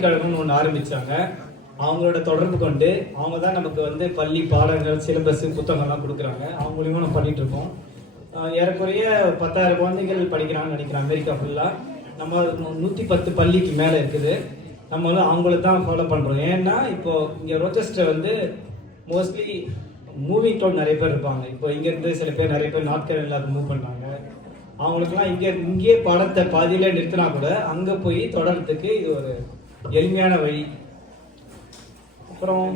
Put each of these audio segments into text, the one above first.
தமிழ் கழகம்னு ஒன்று ஆரம்பித்தாங்க. அவங்களோட தொடர்பு கொண்டு அவங்க தான் நமக்கு வந்து பள்ளி பாடங்கள், சிலபஸ், புத்தகம்லாம் கொடுக்குறாங்க. அவங்க மூலியமாக நம்ம பண்ணிட்டு இருக்கோம். ஏறக்குறைய 10,000 குழந்தைகள் படிக்கிறாங்கன்னு நினைக்கிறேன் அமெரிக்கா ஃபுல்லாக. நம்ம 110 பள்ளிக்கு மேலே இருக்குது. நம்ம வந்து அவங்கள தான் ஃபாலோ பண்ணுறோம். ஏன்னா இப்போது இங்கே ரோச்செஸ்டர் வந்து மோஸ்ட்லி மூவிங் க்ளவுட் நிறைய பேர் இருப்பாங்க. இப்போ இங்கேருந்து சில பேர் நிறைய பேர் நார்த் கேரளாவுக்கு மூவ் பண்ணாங்க. அவங்களுக்குலாம் இங்கே பாடத்தை பாதியிலே நிறுத்தினா கூட அங்கே போய் தொடர்றதுக்கு இது ஒரு எளிமையான வழி. அப்புறம்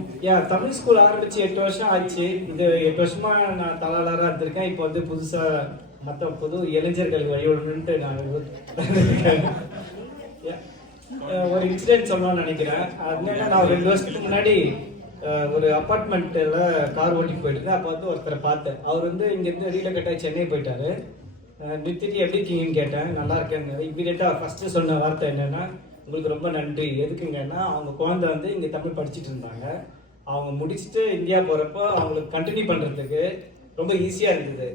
தமிழ் ஸ்கூல் ஆரம்பித்து 8 வருஷம் ஆச்சு. இது 8 வருஷமாக நான் தலாளராக இருந்திருக்கேன். இப்போ வந்து புதுசாக மற்ற புது இளைஞர்களுக்கு வழிவிடணுன்ட்டு நான் ஒரு இன்சிடென்ட் சொல்லணும்னு நினைக்கிறேன். அது என்னன்னா, நான் 2 வருஷத்துக்கு முன்னாடி ஒரு அப்பார்ட்மெண்ட்டில் கார் ஓட்டிட்டு போயிட்டு அப்போ வந்து ஒருத்தரை பார்த்தேன். அவர் வந்து இங்கேருந்து வெளியில் கட்டாய் சென்னை போயிட்டாரு. நிறுத்திட்டு எப்படி இருக்கீங்கன்னு கேட்டேன். நல்லா இருக்கேன்னு. இமீடியட்டாக ஃபஸ்ட்டு சொன்ன வார்த்தை என்னென்னா, உங்களுக்கு ரொம்ப நன்றி. எதுக்குங்கன்னா, அவங்க குழந்தை வந்து இங்கே தமிழ் படிச்சுட்டு இருந்தாங்க. அவங்க முடிச்சுட்டு இந்தியா போகிறப்போ அவங்களுக்கு கண்டினியூ பண்ணுறதுக்கு ரொம்ப ஈஸியாக இருந்தது.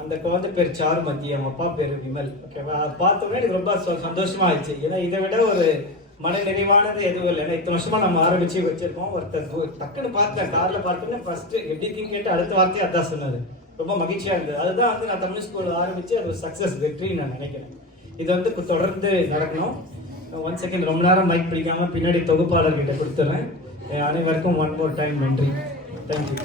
அந்த குழந்தை பேர் சாருமதி, அவங்க அப்பா பேர் விமல். ஓகேவா? பார்த்தோன்னே எனக்கு ரொம்ப சந்தோஷமாக ஆயிடுச்சு. ஏன்னா இதை விட ஒரு மன நிறைவானது எதுவும் இல்லை. ஏன்னா இத்தனை வருஷமாக நம்ம ஆரம்பித்து வச்சுருக்கோம். ஒருத்தர் டக்குன்னு பார்த்தேன், காரில் பார்த்தோன்னே ஃபஸ்ட்டு எப்படி இருக்கீங்கன்னு கேட்டு அடுத்த வார்த்தையை அதான் சொன்னார். ரொம்ப மகிழ்ச்சியாக இருந்தது. அதுதான் வந்து நான் தமிழ் ஸ்கூல் ஆரம்பித்து அது ஒரு சக்ஸஸ், வெற்றின்னு நான் நினைக்கிறேன். இது வந்து தொடர்ந்து நடக்கணும். 1 செகண்ட், ரொம்ப நேரம் மைக் பிடிக்காமல் பின்னாடி தொகுப்பாளர்கிட்ட கொடுத்துறேன். அனைவருக்கும் ஒன் மோர் டைம் நன்றி. தேங்க்யூ.